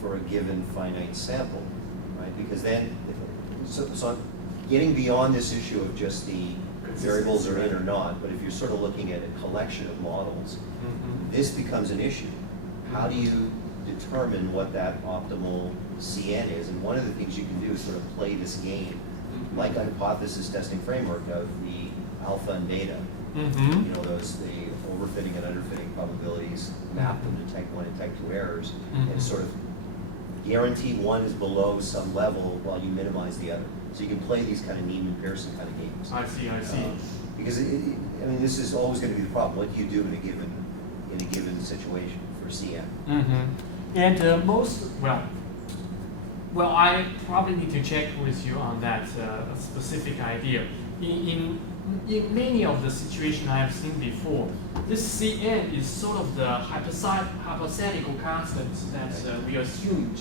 for a given finite sample, right? Because then, so I'm getting beyond this issue of just the variables are in or not, but if you're sort of looking at a collection of models, this becomes an issue. How do you determine what that optimal Cn is? And one of the things you can do is sort of play this game, like a hypothesis testing framework of the alpha and beta. You know, the overfitting and underfitting probabilities, map them to type 1 and type 2 errors, and sort of guarantee one is below some level while you minimize the other. So you can play these kind of Neiman-Pearson kind of games. I see. Because I mean, this is always going to be the problem. What do you do in a given situation for CN? And well, I probably need to check with you on that specific idea. In many of the situations I have seen before, this Cn is sort of the hypothetical constant that we assume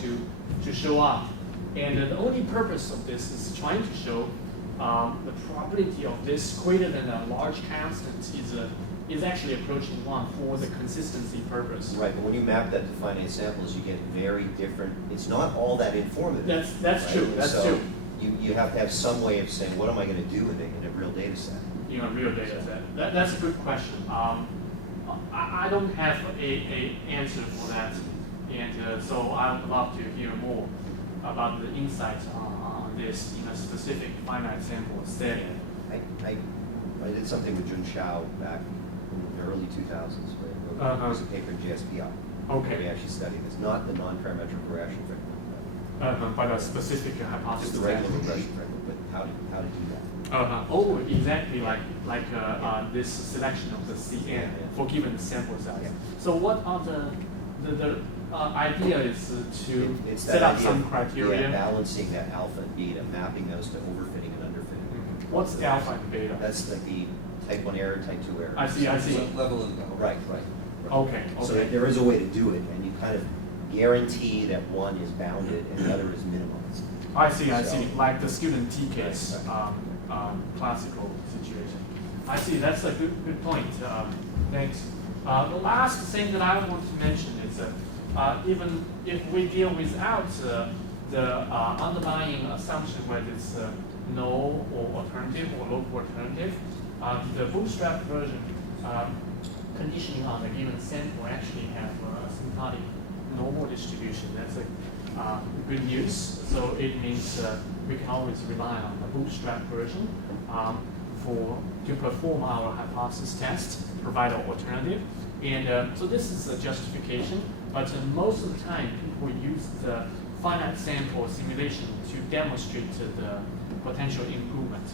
to show up. And the only purpose of this is trying to show the probability of this greater than a large constant is actually approaching 1 for the consistency purpose. Right, but when you map that to finite samples, you get very different. It's not all that informative. That's right? true. That's true. You have to have some way of saying, what am I going to do in a real data set? In a real data set. That's a good question. I don't have a answer for that, and so I would love to hear more about the insights on this in a specific finite sample setting. I did something with Jun Shao back in the early 2000s. Right? It was a paper in JSPI. Okay. We actually studied this, not the non-parametric regression framework. But a specific hypothesis. Just the regular regression framework, but how to do that. Oh, exactly like this selection of the Cn for given sample size. Yeah. So what are the idea is to It's set that up idea some of, criteria. yeah, balancing that alpha and beta, mapping those to overfitting and underfitting. What's the alpha and beta? That's like the type 1 error, type 2 error. I see. Level and bound. Right. Okay. So there is a way to do it, and you kind of guarantee that one is bounded and the other is minimized. I see. So- Like the student T case, Right. classical situation. I see. That's a good point. Thanks. The last thing that I want to mention is even if we deal without the underlying assumption whether it's null or alternative or local alternative, the bootstrap version conditioning on a given sample actually have a asymptotic normal distribution. That's good news. So it means we can always rely on the bootstrap version to perform our hypothesis test, provide an alternative. And so this is a justification, but most of the time people use the finite sample simulation to demonstrate the potential improvement.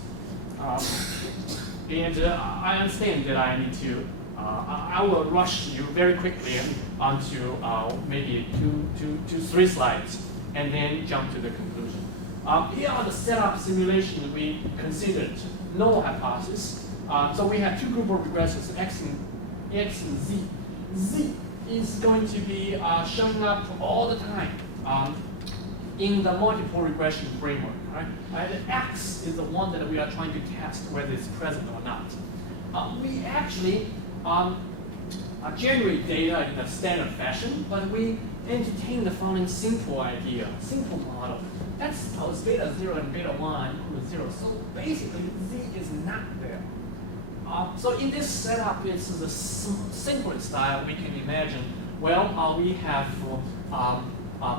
I understand that I need to, I will rush you very quickly onto maybe three slides and then jump to the conclusion. Here are the setup simulation we considered null hypothesis. So we have two group of regressors, X and Z. Z is going to be showing up all the time in the multiple regression framework, right? And X is the one that we are trying to test whether it's present or not. we actually generate data in a standard fashion, but we entertain the following simple idea, simple model. Let's suppose beta 0 and beta 1 equal to 0. So basically, z is not there. So in this setup, it's the simplest style we can imagine. Well, we have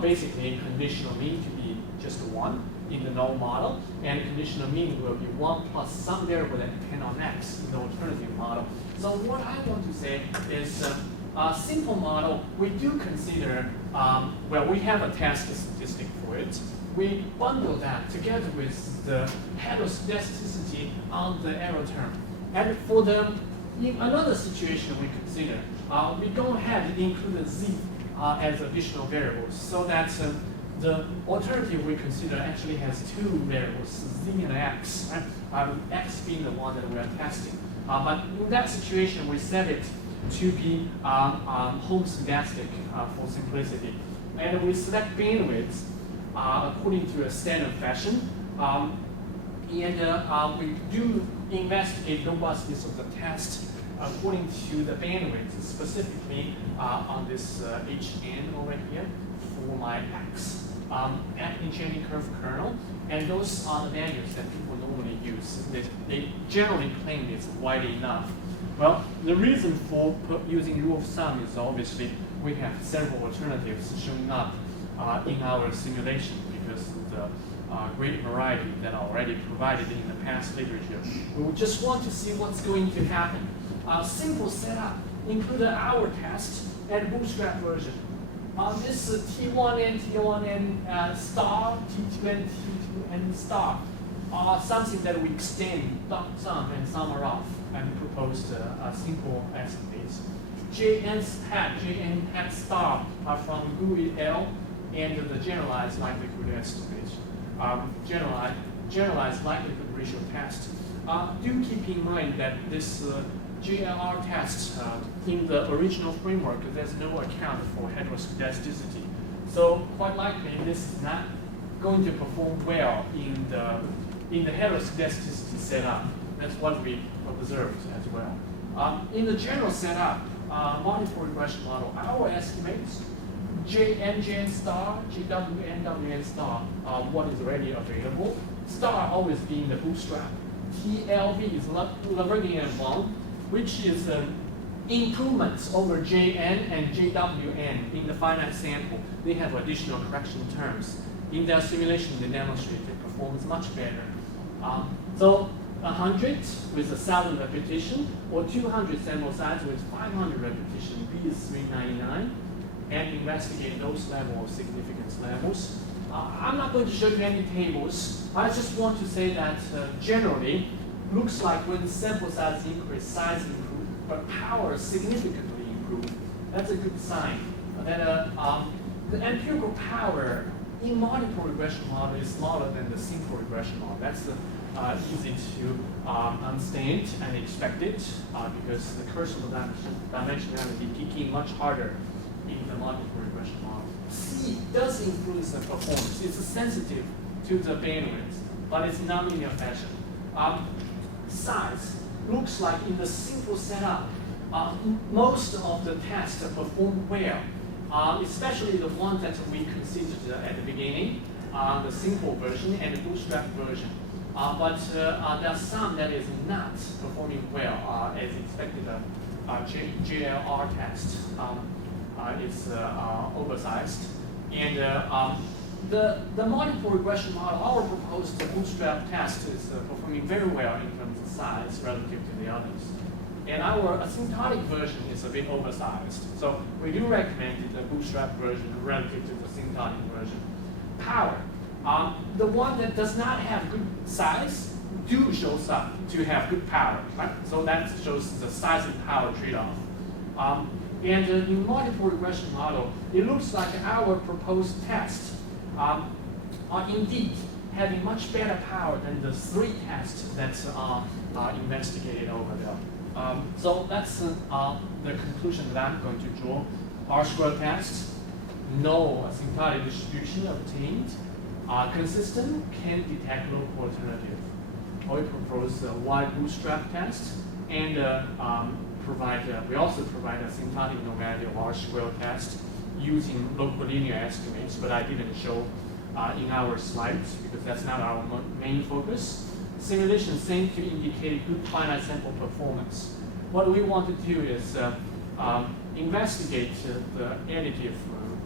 basically conditional mean to be just 1 in the null model, and conditional mean will be 1 plus some variable that depend on x in the alternative model. So what I want to say is a simple model, we do consider, well, we have a test statistic for it. We bundle that together with the heteroscedasticity on the error term. And for in another situation we consider, we go ahead and include the z as additional variables, so that the alternative we consider actually has two variables, z and x, right? X being the one that we are testing. But in that situation, we set it to be homoscedastic for simplicity. And we select bandwidth according to a standard fashion. And we do investigate robustness of the test according to the bandwidth, specifically on this HN over here for my X enchanting curve kernel. And those are the values that people normally use. They generally claim it's wide enough. Well, the reason for using rule of thumb is obviously we have several alternatives showing up in our simulation because of the great variety that are already provided in the past literature. We just want to see what's going to happen. Simple setup include our test and Bootstrap version. This T1N, T1N star, T2N, T2N star are something that we extend dot sum and sum are off and proposed a simple estimates. JN hat star are from GUI L and the generalized likelihood estimate. Generalized likelihood ratio test. Do keep in mind that this GLR test in the original framework, there's no account for heteroscedasticity. So quite likely this is not going to perform well in the heteroscedasticity setup. That's what we observed as well. In the general setup, multiple regression model, our estimates, JN star, JWN star, what is already available. Star always being the bootstrap. TLV is Lagrangian one, which is improvements over JN and JWN in the finite sample. They have additional correction terms. In their simulation, they demonstrate it performs much better. So 100 with 1,000 repetition, or 200 sample size with 500 repetition, B is 399, and investigate those level of significance levels. I'm not going to show you any tables. I just want to say that generally, looks like when sample size increase, size improve, but power significantly improve. That's a good sign. That the empirical power in multiple regression model is smaller than the simple regression model. That's easy to understand and expected because the cursor dimensionality peaking much harder in the multiple regression model. C does influence the performance. It's sensitive to the bandwidth, but it's nonlinear fashion. Size looks like in the simple setup, most of the tests perform well, especially the ones that we considered at the beginning, the simple version and the bootstrap version. But there are some that is not performing well as expected. JLR test is oversized, and the multiple regression model, our proposed bootstrap test is performing very well in terms of size relative to the others. And our asymptotic version is a bit oversized. So we do recommend the bootstrap version relative to the asymptotic version. Power. The one that does not have good size do shows up to have good power, right? So that shows the size and power trade-off. And in multiple regression model, it looks like our proposed test are indeed having much better power than the 3 tests that are investigated over there. So that's the conclusion that I'm going to draw. R-square test, no asymptotic distribution obtained. Consistent, can detect local alternative. We propose a wide bootstrap test, and we also provide asymptotic normality of R-square test using local linear estimates, but I didn't show in our slides because that's not our main focus. Simulations seem to indicate good finite sample performance. What we want to do is investigate the additive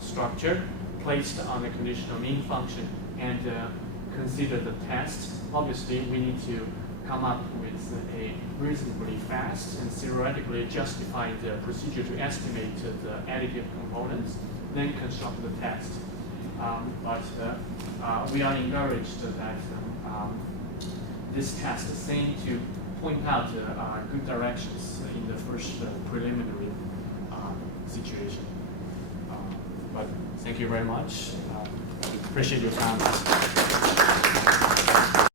structure placed on the conditional mean function and consider the test. Obviously, we need to come up with a reasonably fast and theoretically justified procedure to estimate the additive components, then construct the test. But we are encouraged that this test seems to point out good directions in the first preliminary situation. But thank you very much. Appreciate your time.